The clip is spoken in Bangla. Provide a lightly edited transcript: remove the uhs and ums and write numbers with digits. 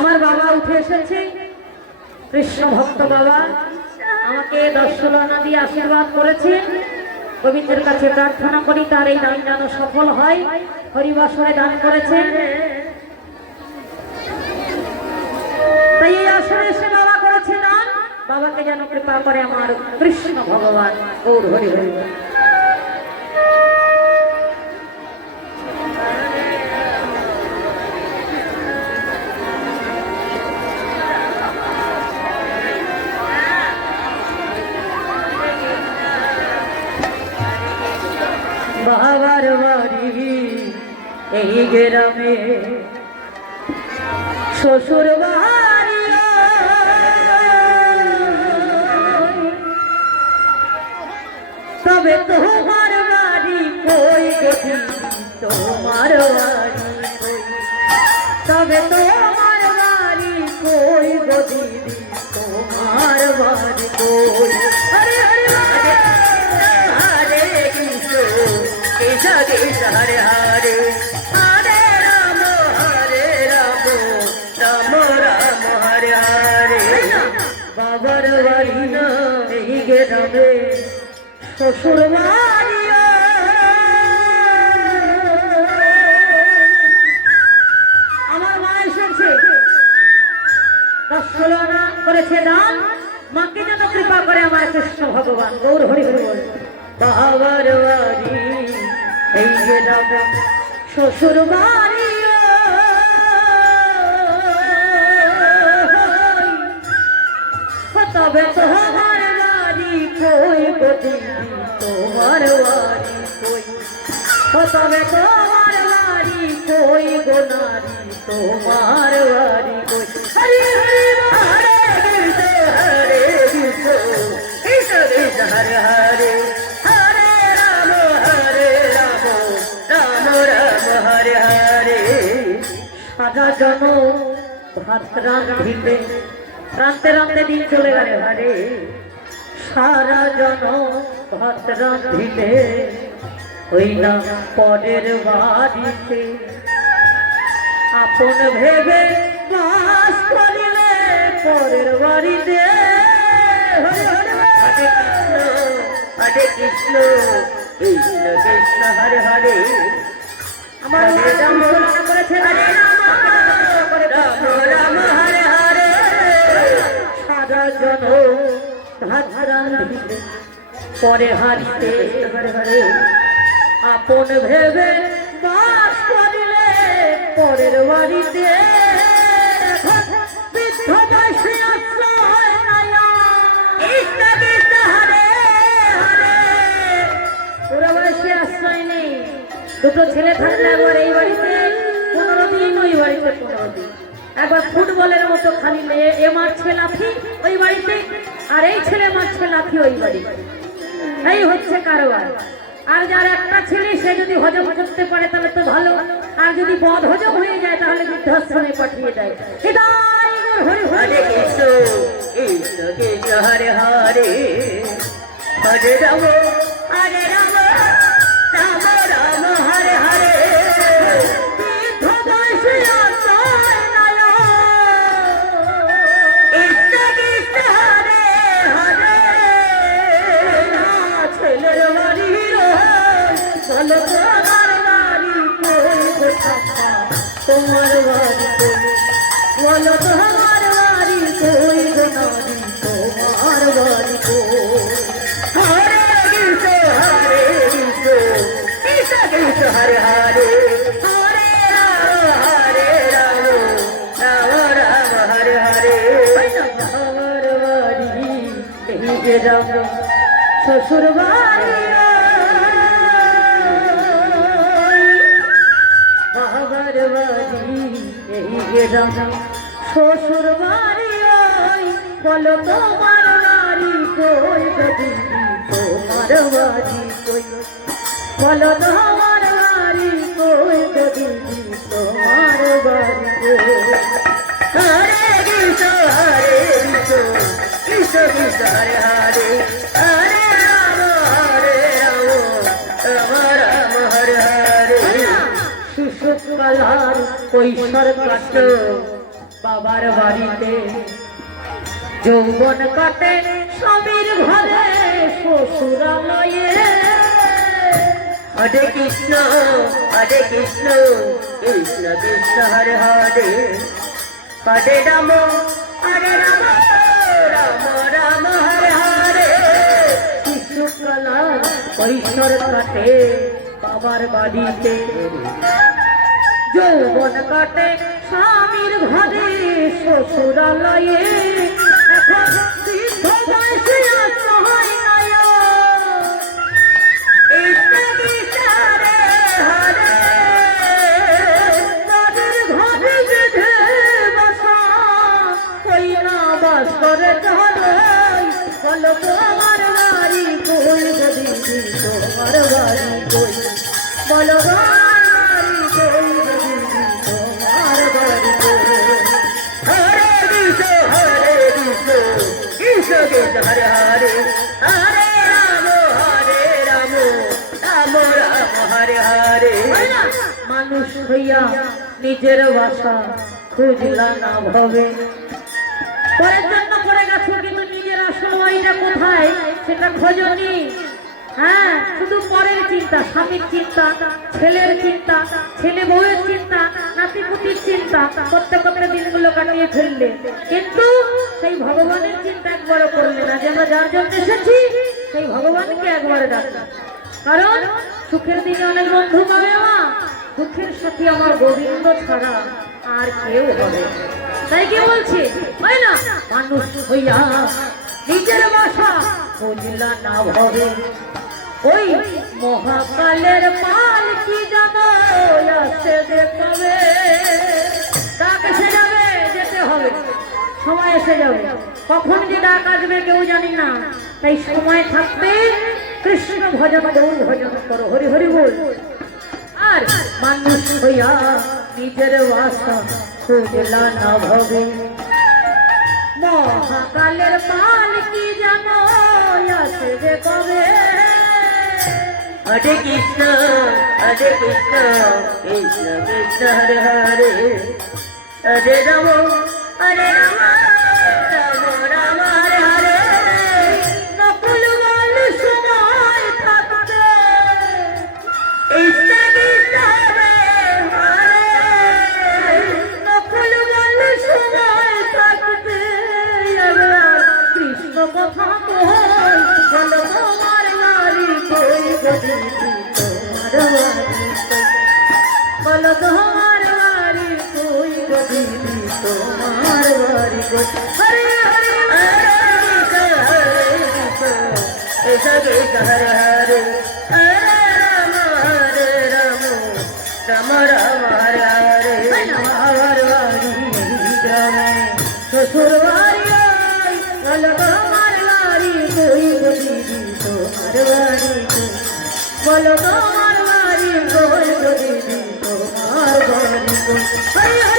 আমার বাবা উঠে এসেছে, কৃষ্ণ ভক্ত বাবা আমাকে দর্শনা দিয়ে আশীর্বাদ করেছেন। গোবিন্দের কাছে প্রার্থনা করি তার এই দান যেন সফল হয়। হরিবাসরে দান করেছেন, তাই এই আসরে এসে বাবা করেছে দান। বাবাকে যেন কৃপা করে আমার কৃষ্ণ ভগবান। গৌর হরি হরি। বাবার বাড়ি এই গ্রামে, শ্বশুর বাড়ি তবে তোমার বাড়ি কই গো, তোমার বাড়ি কই, তবে তোমার বাড়ি কই গো দিদি, তোমার বাড়ি কই। হরে হরে হরে কৃষ্ণ কৃষ্ণ কৃষ্ণ হরে হরে, হরে রাম রাম রাম হরে হরে। বাবার বাড়ি না এই গ্রামে, শ্বশুর বাড়ি আমার মা এসেছে, দর্শনা করেছে দান। মাকে যেন কৃপা করে আমার কৃষ্ণ ভগবান। গৌর হরি হরি বল। বাবার বাড়ি এই গ্রামে, শ্বশুর বাড়ি তবে তোমার বাড়ি কই গো দিদি, তোমার বাড়ি কই, তবে তোমার বাড়ি কই গো নারী, তোমার বাড়ি কই। হরি হরি হরে কৃষ্ণ কৃষ্ণ কৃষ্ণ হরে হরে, হরে রাম রাম রাম হরে হরে। সারা জন ভাত রাঁধিতে, রাঁধতে রাঁধতে দিন চলে গেল হরে। সারা জন ভাত রাঁধিতে হইলাম পরের বাড়িতে, আপন ভেবে বাস করিলে পরের বাড়িতে। হরে হরে হরে কৃষ্ণ কৃষ্ণ কৃষ্ণ হরে হরে। আমার রাম করেছে হরে রাম রাম হরে হরে। সারা জন ভাত রাঁধিতে পরে হারিতে হরে হরে, আপন ভেবে বাস করিলে পরের বাড়িতে। বৃদ্ধ বয়সে আশ্রয় নাই, কৃষ্ণ কৃষ্ণ হরে হরে। পুরো বয়সে আশ্রয় নেই। দুটো ছেলে থাকলে একবার এই বাড়িতে 15 দিন, ওই বাড়িতে 15 দিন। একবার ফুটবলের মতো খালি এ মারছে লাথি ওই বাড়িতে, আর এই ছেলে মারছে লাথি ওই বাড়িতে। এই হচ্ছে কারবার। আর যার একটা ছেলে সে যদি হজম করতে পারে তাহলে তো ভালো, আর যদি বদ হজম হয়ে যায় তাহলে বৃদ্ধাশ্রমে পাঠিয়ে দেয়। হরে কৃষ্ণ কৃষ্ণ কৃষ্ণ হরে হরে, হরে রাম রাম রাম হরে হরে। তোমার বাড়ি কই, বলো তোমার বাড়ি কই গো নারী, তোমার বাড়ি কই। হরে কৃষ্ণ কৃষ্ণ কৃষ্ণ হরে হরে, হরে রাম রাম রাম হরে হরে। আমার বাড়ি এই গ্রাম, শ্বশুর বাড়ি শ্বশুর বাড়ি ওই, বলো তোমার বাড়ি কই গো দিদি, তোমার বাড়ি কই, বলো তোমার বাড়ি কই গো দিদি, তোমার বাড়ি কই। হরে কৃষ্ণ কৃষ্ণ কৃষ্ণ হরে হরে, হরে রাম রাম রাম হরে হরে। শিশুকালার কৈশোর কাটে বাবার বাড়িতে, যৌবন কাটে স্বামীর ঘরে শ্বশুরালয়ে। হরে কৃষ্ণ কৃষ্ণ কৃষ্ণ হরে হরে, হরে রাম রাম রাম হরে হরে। শিশুকালার কৈশোর কাটে বাবার বাড়িতে, যৌবন কাটে স্বামীর ঘরে শ্বশুরালয়ে। এখন বৃদ্ধ বয়সে অসহায় নয়ন, কৃষ্ণ কৃষ্ণ হরে হরে, তাদের ঘরে বেঁধে বসা কই না বাসরে ধরই। বলো তোমার বাড়ি কই গো দিদি, তোমার বাড়ি কই? বলো তোমার বাড়ি কই গো দিদি, তোমার বাড়ি কই? হরে কৃষ্ণ কৃষ্ণ কৃষ্ণ হরে হরে, হরে রাম রাম রাম হরে হরে। মানুষ হইয়া নিজের বাসা খুঁজলা না ভবে, পরের জন্য করে গেছো কিন্তু নিজের আসল বাড়িটা কোথায় সেটা খোঁজনি। হ্যাঁ, শুধু পরের চিন্তা, স্বামীর চিন্তা, ছেলের চিন্তা, ছেলে বউয়ের চিন্তা, নাতিপুতির চিন্তা করতে করতে দিনগুলো কাটিয়ে ফেললে, কিন্তু সেই ভগবানের চিন্তা একবারও করলে না যে আমরা যার জন্য এসেছি সেই ভগবানকে একবারে ডাকলাম। কারণ সুখের দিনে অনেক বন্ধু পাবে মা, দুঃখের সাথে আমার গোবিন্দ ছাড়া আর কেউ হবে না। তাই কি বলছি, হয় না? মানুষ হইয়া নিজের বাসা বুঝলা না ভবে, ওই মহাকালের পাল কি জানো আসে দেখাবে। ডাক এসে যাবে, যেতে হবে, সময় এসে যাবে। কখন যে ডাক আসবে কেউ জানি না, তাই সময় থাকতে কৃষ্ণ ভজন গৌর ভজন করো, হরি হরি বল। আর মানুষ হইয়া নিজের বাসা খুঁজলা না ভবে, মহাকালের পাল কি জানো আসে যে কবে। হরে কৃষ্ণ কৃষ্ণ কৃষ্ণ হরে হরে, হরে রাম রাম রাম হরে হরে। নকুল বল সময় থাকতে, কৃষ্ণ কৃষ্ণ হরে হরে, নকুল বল সময় থাকতে একবার কৃষ্ণ কথা কই। বলো তোমার বাড়ি কই গো দিদি, তোমার বাড়ি কই? বলো তোমার বাড়ি কই গো দিদি, তোমার বাড়ি কই? হরে হরে কৃষ্ণ কৃষ্ণ হরে হরে, হরে রাম রাম রাম হরে হরে। আমার বাড়ি গ্রামে, শ্বশুর বাড়ি বলো তোমার বাড়ি কই গো দিদি, তোমার বাড়ি কই? বলো তোমার বাড়ি কই গো দিদি, তোমার বাড়ি কই? হরে